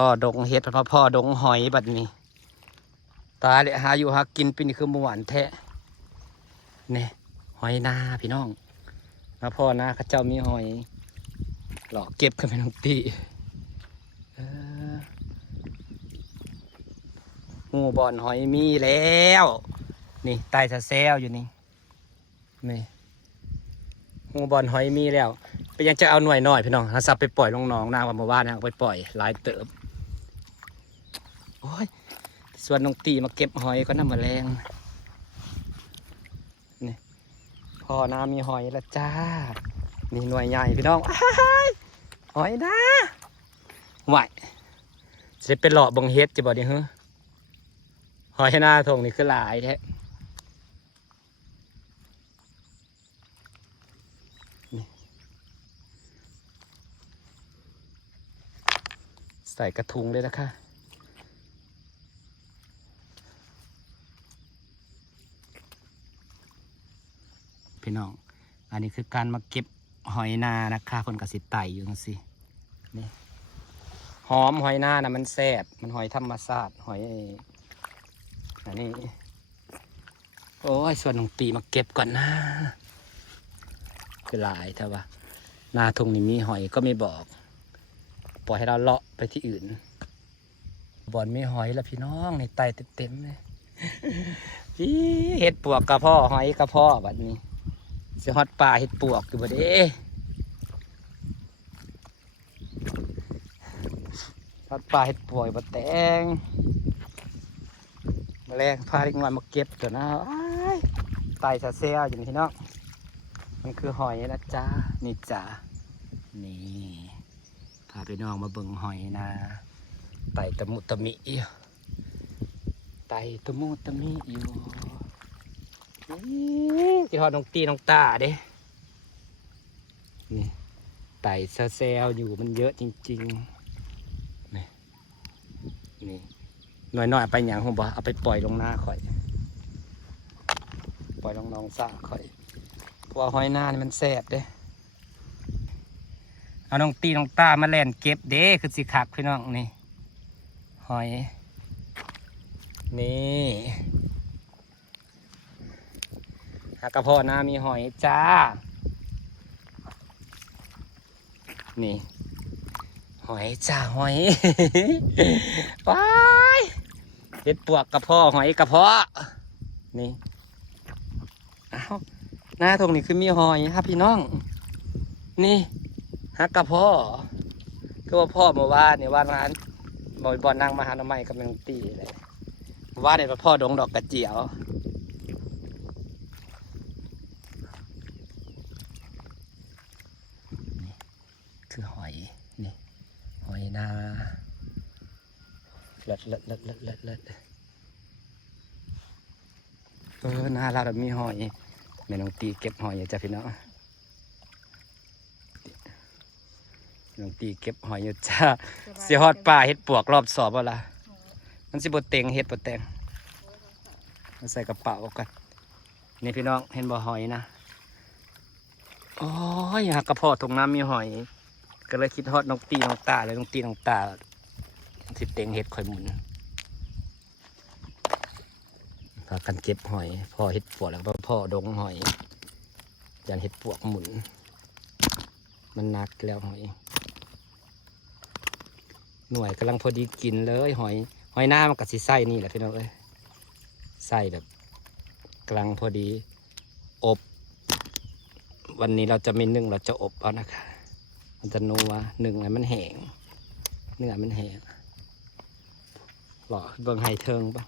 พ่อดงเห็ดพ่อดงหอยบัดนี้ตาเลยหาอยู่หากินปีนี้คือหวานแท้เนี่ยหอยนาพี่น้องนะพ่อนาข้าเจ้ามีหอยหลอกเก็บกันเป็นตีงูบอนหอยมีแล้วนี่ใต้สะแซวอยู่นี่นี่งูบอนหอยมีแล้วไปยังจะเอาหน่วยหน่อยพี่น้องถ้าสับไปปล่อยลงหนองนางวันเมื่อวานนะไปปล่อยหลายเติบโอ้ยส่วนน้องตีมาเก็บหอยก็น้ำแมลงนี่พ่อนามีหอยละจ้านี่หน่วยใหญ่พี่น้องหอยนะไหวจะเป็นหล่อบังเฮ็ดจะบอกดิเฮ้หอยหน้าทงนี่คือหลายแท้ใส่กระทุงเลยนะคะพี่น้องอันนี้คือการมาเก็บหอยนานะคะคนกระสิไตอยู่สินี่หอมหอยนานะมันแซ่บมันหอยธรรมชาติหอยอันนี้โอ้ยส่วนหนึ่งปีมาเก็บก่อนนะคือหลายแต่ว่านาทงนี่มีหอยก็ไม่บอกปล่อยให้เราเลาะไปที่อื่นบ่อนมีหอยแล้วพี่น้องในไตเต็มเลยเห็ดปวกกระเพาะหอยกระเพาะแบบนี้เสียฮอดปลาเห็ดปวกอยู่บ่เด้ฮอดปลาเห็ดปวกบ่แตงแมลงพาเล็กน้อยมาเก็บตัวนะไตสะเซียอยู่นี่พี่น้องมันคือหอยนะจ๊ะนี่จ้ะนี่พาพี่น้องมาเบิ่งหอยนะไตตะมุตะมิไตตะมุตะมิอยู่ที่หอดน้องตีน้องตาเด้นี่ไตซะแซวอยู่มันเยอะจริงๆนี่น้อยๆไปอย่างผมบอกเอาไปปล่อยลงหน้าข่อยปล่อยลงน้องสระข่อยเพราะว่าหอยหน้านี่มันแสบเด้เอาน้องตีน้องตามาแล่นเก็บเด้คือสิคักพี่น้องนี่หอยนี่หากระเพาะหน้ามีหอยจ้านี่หอยจ้าหอยว้ายเห็ดปวกกระเพาะหอยกระเพาะนี่อ้าวหน้าตรงนี้คือมีหอยครับพี่น้องนี่ฮักกระเพาะก็ว่าพ่อมาว่าเนี่ยว่าร้านบอลนั่งมาหาหน่อไม้กำลังตีเลยว่าเนี่ยพ่อดงดอกกระเจียวคือหอยนี่หอยนาเลิศนาเราแบบมีหอยแม่น้องตีเก็บหอยอยู่จ้ะพี่น้องน้องตีเก็บหอยอยู่จ้าเสียฮอดป่าเห็ดปวกรอบสอบเอาล่ะมันสิบดเต็งเห็ดบดเต็งมาใส่กระเป๋ากันนี่พี่น้องเห็นบ่หอยนะโอ้ยหักกระเพาะตรงน้ำมีหอยก็เลยคิดฮอดน้องตีน้องตาเลยน้องตีน้องตาสิเต็งเห็ดข่อยหมุนพากันเก็บหอยพ่อเห็ดปวกแล้วก็พ่อดงหอยยันเห็ดปวกหมุนมันหนักแล้วหอยหน่วยกำลังพอดีกินเลยหอยหน้ามันกับสีไส้นี่แหละพี่น้องเอ้ยไส้แบบกำลังพอดีอบวันนี้เราจะไม่นึ่งเราจะอบเอานะคะมันจะนัวหนึ่งอะไรมันแห้งเนื้อมันแห้งหล่อเบิ่งไฮเทิงป่ะ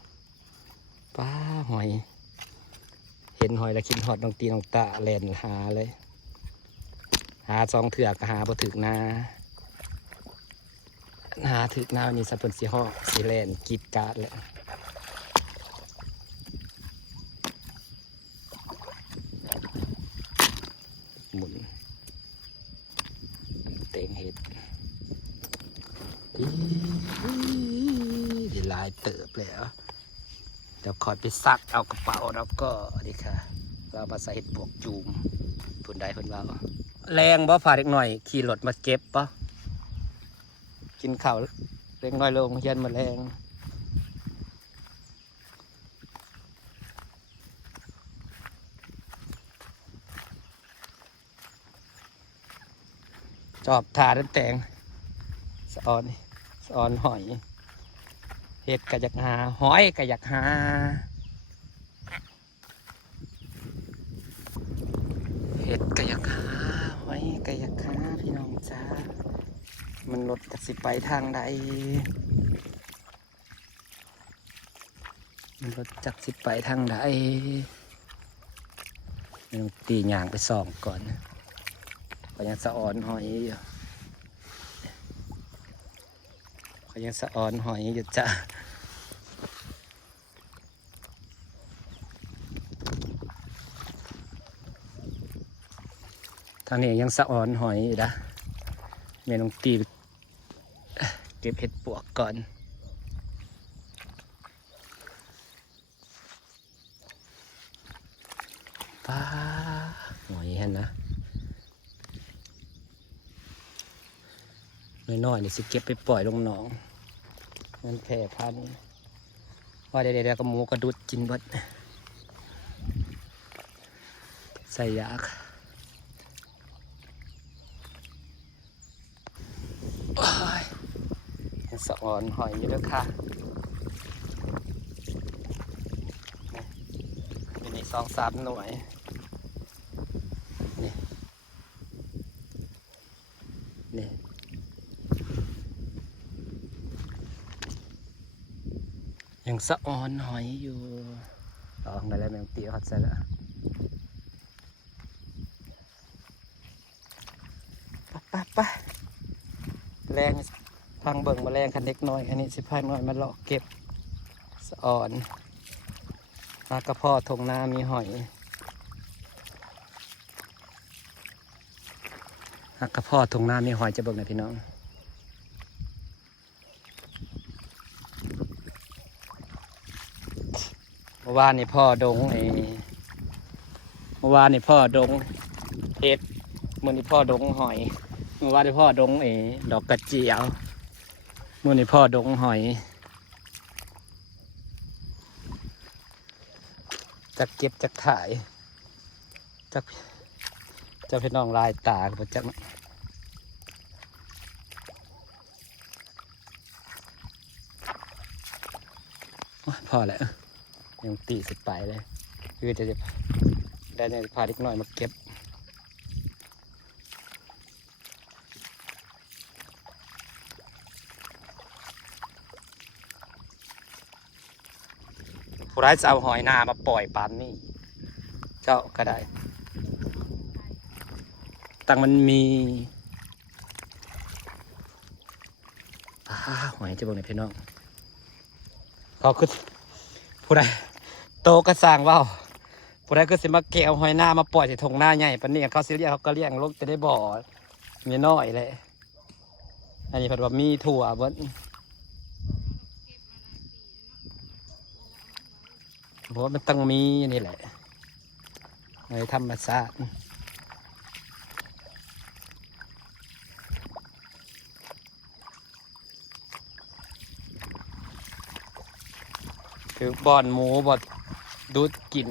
ป้าหอยเห็นหอยแล้วคิดฮอดน้องตีน้องตาแลนหาเลยหาซองเถื่อกหาบ่ถึกนาหาถึกนานี่สะเพิ่นสิฮอกสิแลนกีดกาดเลยหมุนเต็งเห็ดดีลายเติบแล้วเดี๋ยวคอยไปซักเอากระเป๋าแล้วก็ดีค่ะเรามาใส่เห็ดปวกจูมผลใดผลว่าแรงบ่ฝ่าเล็กหน่อยขี่รถมาเก็บป่ะกินข้าว เล็กน้อยลงยันแมลงจอบถาดแตงสะออนหอยเห็ดกะยักหาหอยกะยักหาเห็ดกะยักหาหอยกะยักหาพี่น้องจ้ามันรถจักสิไปทางใดมันรถจักสิไปทางใดต้องตีหยางไปส่องก่อนก็ยังสะออนหอยอยู่ก็ยังสะออนหอยอยู่จ้าทางนี้ยังสะออนหอยอยู่นะแม่ต้องตีเก็บเห็ดปวกก่อนป้าหอยเห็นนะน้อยๆนี่สิเก็บไปปล่อยลงหนองมันแผ่พันธุ์ว่าเดี๋ยวก็หมูกระดุดกินเบิดใส่ยากสะออนหอยอยู่ด้วยค่ะมีนี่2-3 หน่วยนี่นี่ยังสะออนหอยอยู่เอาได้แล้วแมงตีเขาใส่แล้วไปแรงพังเบิ่งมาแรงคันเล็กน้อยอันนี้สิพังน้อยมาเลาะเก็บสะออนมากระเพาะทงนามีหอยมากระเพาะทงนามีหอยจะเบิ่งหน่อยพี่น้องเมื่อวานนี่พ่อดงเมื่อวานนี่พ่อดงเห็ดมื้อนี้พ่อดงหอยเมื่อวานนี่พ่อดงดอกกระเจียวมื้อนี้พ่อดงหอยจักเก็บจักถ่ายจักพี่น้องลายตาบ่จักพอแล้วยังตีสิไปเลยคือจะได้ในพาเล็กน้อยมาเก็บผู้ร้ายจะเอาหอยนามาปล่อยปันนี่เจ้าก็ได้ตังมันมีหอยจะบอกในพี่น้องเขาคือผู้ใดโตก็สร้างว่าผู้ใดก็สิมาเก็บหอยนามาปล่อยใส่ถุงหน้าใหญ่ปะเนี่ยเขาเสียเรียกเขาก็เลี้ยงลูกจะได้บ่อมีน้อยเลยอันนี้เพิ่นว่ามีถั่วเบิ้ลเพราะว่ามันต้องมีนี่แหละในธรรมชาติคือบอนหมูบดดูดกิน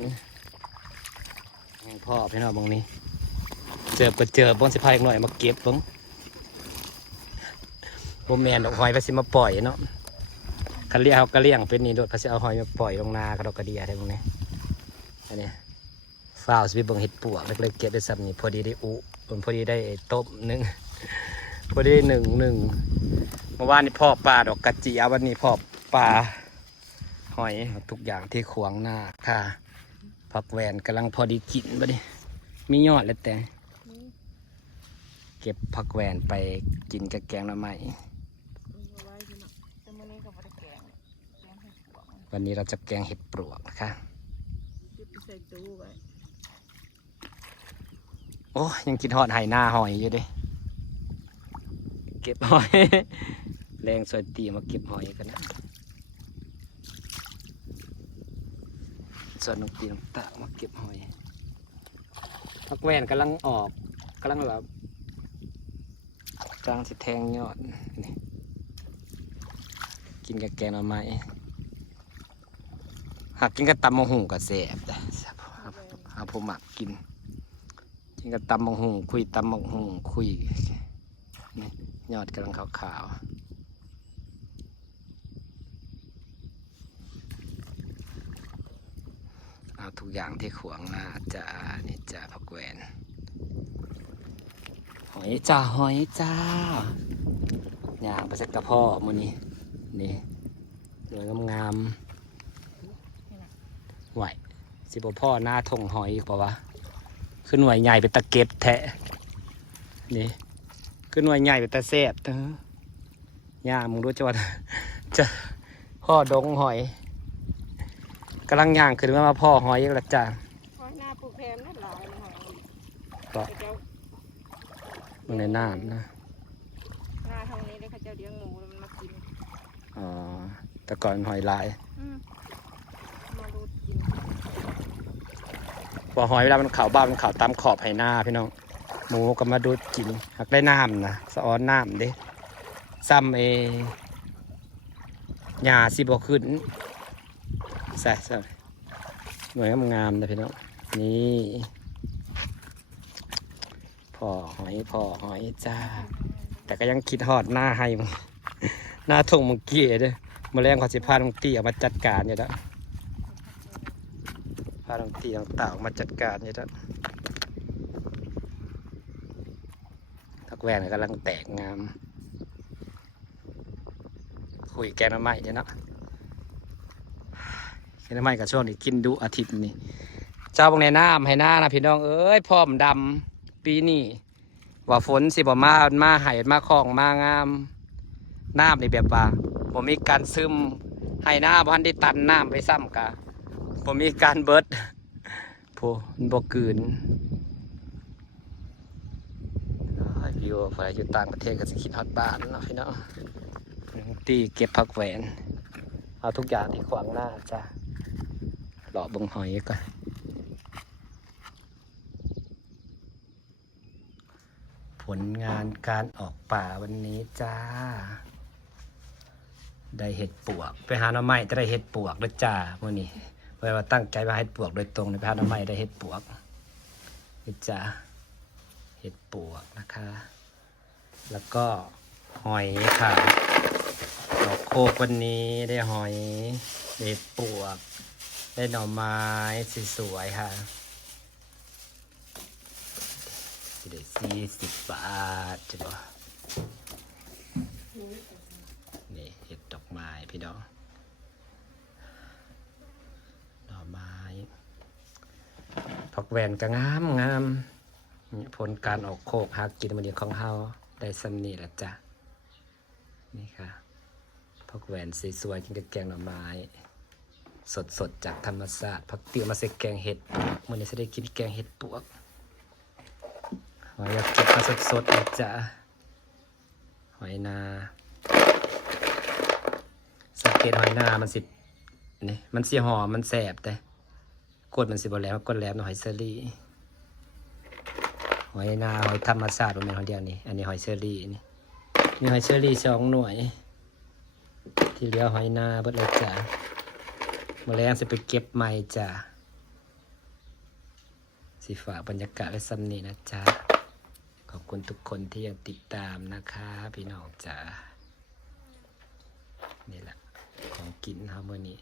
พ่อพี่น้องบางนี้เจอบ้องสิพายหน่อยมาเก็บบ้งโบแมนดอกหอยไปสิมาปล่อยเนาะคันเลี้ยงเขาก็เลี้ยงเป็นนี่โดดพาสิเอาหอยมาปล่อยลงนากระดกกระเดียอะไรพวกนี้อันนี้ฝ้าวสวิบเบิ่งเห็ดปวกเล็กๆเก็บได้ซ้ำนี่พอดีได้พอดีได้ต้มนึงพอดีหนึ่งเมื่อวานนี่พ่อปลาดอกกระเจียววันนี้พ่อปลาหอยทุกอย่างที่ขวางหน้าค่ะผักแหวนกำลังพอดีกินบ่ดิมียอดแล้วแต่เก็บผักแหวนไปกินกับแกงหน่อไม้วันนี้เราจะแกงเห็ดปลวกนะคะโอ้ยังกินหอดไหหน้าหอยอยู่ดิเก็บหอยแรงสวยตีมาเก็บหอยกันนะส่วนน้องตีน้องตามาเก็บหอยผักแหวนกำลังออกกำลังแบบกลางสิแทงยอดนี่ กินกับแกงหน่อไม้หากกินกับตำมะฮุ่งก็แซ่บแต่หาผมหมักกินกับตำมะฮุ่งคุยตำมะฮุ่งคุยนี่ยอดกำลังขาวๆเอาทุกอย่างที่ขวางหน้าจ้านี่จ้าผักแหวนหอยจ้าหอยจ้าย่างไปสักกระเพาะมื้อนี้นี่สวยงามๆไหวสิบ่พ่อหน้าทงหอยอีกเปล่าวะขึ้นหน่วยใหญ่เป็นตะเก็บแทะนี่ขึ้นหน่วยใหญ่เป็นตะแซ่บเถอะย่ามึงรู้จักว่าจะพ่อดงหอยกำลังย่างขึ้นมาพ่อหอยอีกแล้วจ้าหอยหน้าปูแพมนั่นหลายนะหอย ก็มันในน้ำนะหน้าทางนี้เลยเขาจะเลี้ยงหมูแล้วมันมากินอ๋อแต่ก่อนหอยลายมาดูกินพอหอยเวลามันขาวบ้ามันขาวตามขอบไหหน้าพี่น้องหมูก็มาดูดกินหักได้น้ำนะสะอ้อนน้ำเด้ซ้ำหญ้าสิบ่ขึ้นใส่หน่วยงามๆนะพี่น้องนี่พ่อหอยจ้าแต่ก็ยังคิดฮอดหน้าให้มึงหน้าทงมึงเกี้ยเด้อมาแรงขอสิพาน้องตี้ออกมาจัดการอยู่แล้วพาน้องตี้น้องเต่ามาจัดการอยู่แล้วทักแวนกำลังแตกงามคุยแกงน้ำไม้เนาะแกงน้ำไม้กับช่วงนี้กินดูอาทิตย์นี้เจ้าบางในน้ำให้หน้านะพี่น้องเอ้ยพร้อมดำปีนี้ว่าฝนสิบ่มาหายมาคลองมางามน้ำในแบบว่าผมมีการซึมให้หน้าพันได้ตันน้ำไปซ้ำกะผมมีการเบิดโผมันบ่กืนวิวไปอยู่ต่างประเทศก็จะคิดฮอตบ้านเนาะพี่น้องตีเก็บผักแหวนเอาทุกอย่างที่ขวางหน้าจ้ะหล่อบึงหอยก่อนผลงานการออกป่าวันนี้จ้าได้เห็ดปวกไปหาหน่อไม้จะได้เห็ดปวกด้วยจ้าวันนี้เวลาตั้งใจมาเห็ดปวกโดยตรงในไปหาหน่อไม้ได้เห็ดปวกด้วยจ้าเห็ดปวกนะคะแล้วก็หอยค่ะดอกโคกวันนี้ได้หอยได้เห็ดปวกได้หน่อไม้สวยๆค่ะได้40 บาทจ้ะบ่นี่เห็ดดอกไม้พี่น้องหน่อไม้ผักแหวนก็งามผลการออกโคกหากินวันนี้ของเฮาได้สำนีละจ้ะนี่ค่ะผักแหวนสวยๆกินกับแกงหน่อไม้สดๆจากธรรมชาติผักเตี้ยมาใส่แกงเห็ดวันนี้จะได้กินแกงเห็ดปวกหอยอยากเก็บมาสดๆนะจ๊ะหอยนาสังเกตหอยนามันสินี่มันสิหอมมันแสบแต่กดมันสิบ่แหลมกดแหลมหอยเซอรี่หอยนาหอยธรรมชาติเป็นหอยเดียวนี่อันนี้หอยเชอรี่นี่มีหอยเชอรี่2 หน่วยที่เหลือหอยนาเบิดเลยจ้ะแมลงจะไปเก็บใหม่จ้ะสิฝากบรรยากาศไว้ซ้ำนี้นะจ๊ะขอบคุณทุกคนที่ยังติดตามนะคะพี่น้องจ้ะนี่แหละของกินเฮามื้อนี้